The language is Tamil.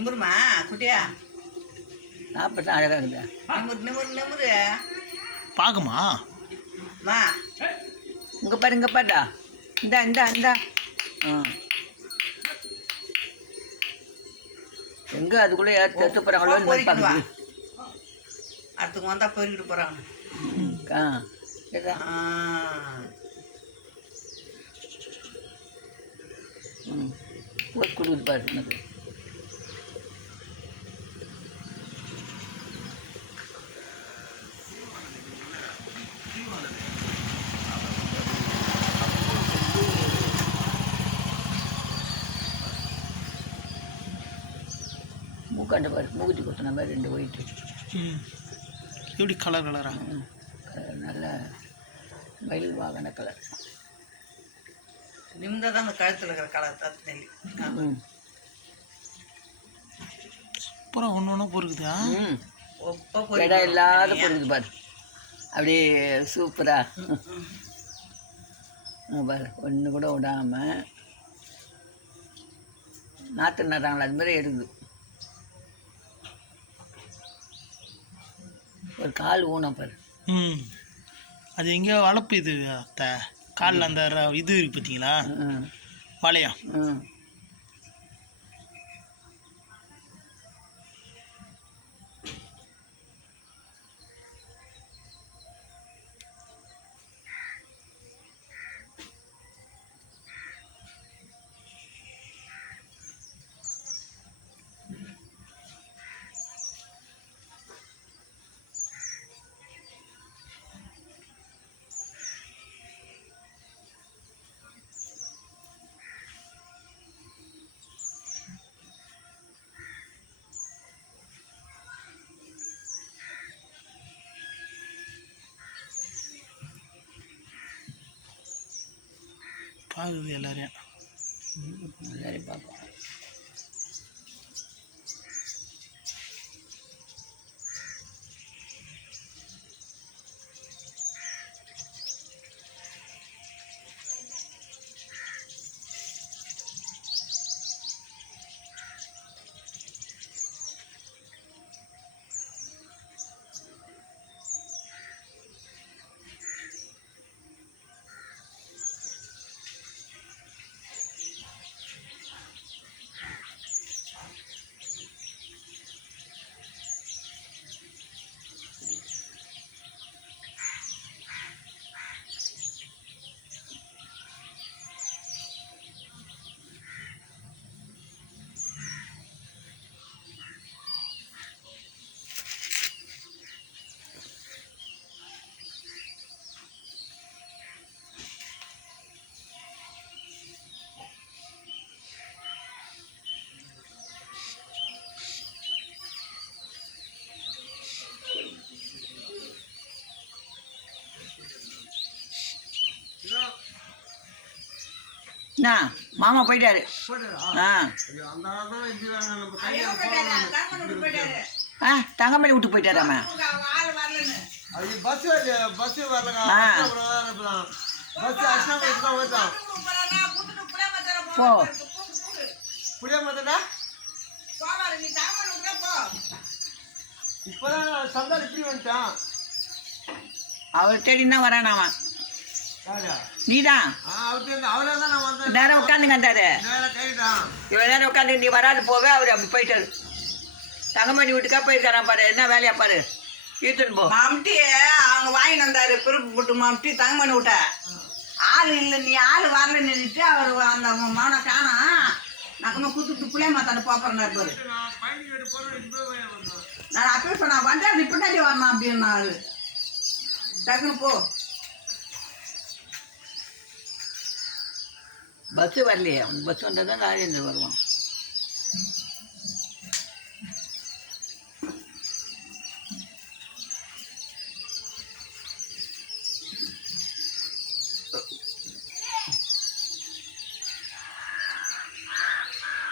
நிமிருமா குட்டியா சாப்பிட்டா அழகாக இருக்குதா நிமிரு நிமிரு நிமிரு பார்க்குமா மா இங்கே பாரு இங்கே பாருடா இந்தா இந்தா இந்தா ஆ எங்கே அதுக்குள்ளே யார் செத்து போகிறாங்களோ அடுத்துக்கு வந்தா பொறிக்கிட்டு போறாங்க ஆ. ம் கொடுக்குது பாரு எனக்கு மூக்காண்ட பாரு மூக்குத்தி குத்துன மாதிரி ரெண்டு ஒயிட்டு ம். எப்படி கலர் கலரா ம். கலர் நல்ல மயில் வாகன கலர் தான் அந்த கழுத்துல இருக்கிற கலர் தத்து நெல்லி அப்புறம் ஒன்று ஒன்று பொறுக்குதா இடம் இல்லாத பொருள் பாரு. அப்படியே சூப்பரா. அங்க பாரு ஒன்று கூட விடாமல் நாற்று நடுறாங்களா அது மாதிரி எடுக்குது. ஒரு கால் ஊனம் பாரு. ம். அது எங்கேயோ வளர்ப்பு இது அத்தை. காலில் அந்த இது இருக்கு பார்த்தீங்களா வளையம் ம். பார்க்குது எல்லாரையும். எல்லாரையும் பார்ப்போம். என்ன மாமா போயிட்டாரு. ஆ. ஆ தங்கமணி விட்டு போயிட்டாராம? ஆள் வரலன்னு. பஸ் பஸ் வரலங்க ஆ. பஸ் அஷ்டாபுரத்து தான் வருதான் போறானா புட்டு புளிய மத்தர போ. இப்பதான் சந்தார் இப்படி வந்துட்டான். அவர் தேடினா வரானாமா? யாரா நீதான் ஆ அவர்கிட்ட அவரே தான் நான் வந்தேன். நேரம் உட்காந்துங்க இருந்தாரு நேரம் கைட்டான் இவ்வளோ நேரம் உட்காந்து நீ வராது போவே அவர் அப்படி போயிட்டாரு. தங்கமணி வீட்டுக்கா போயிருக்காராம் பாரு என்ன வேலையா பாரு. ஈத்துன்னு போ. மம்டி அவங்க வாங்கிட்டு வந்தாரு பிறப்பு போட்டு மம்டி தங்கமணி விட்ட ஆள் இல்லை நீ ஆள் வரல நின்றுட்டு அவர் அந்த மவனை காணா. நக்கமா குத்துட்டு புளிய மாத்தாண்டு போப்பறனாரு பாரு. நான் அப்பவே சொன்னேன் வந்தா பின்னாடி வரணும் அப்படின்னு ஆளு டக்குன்னு போ. பஸ்ஸு வரலையே? பஸ் வந்தால் தான் ராஜேந்திரன் வருவான்.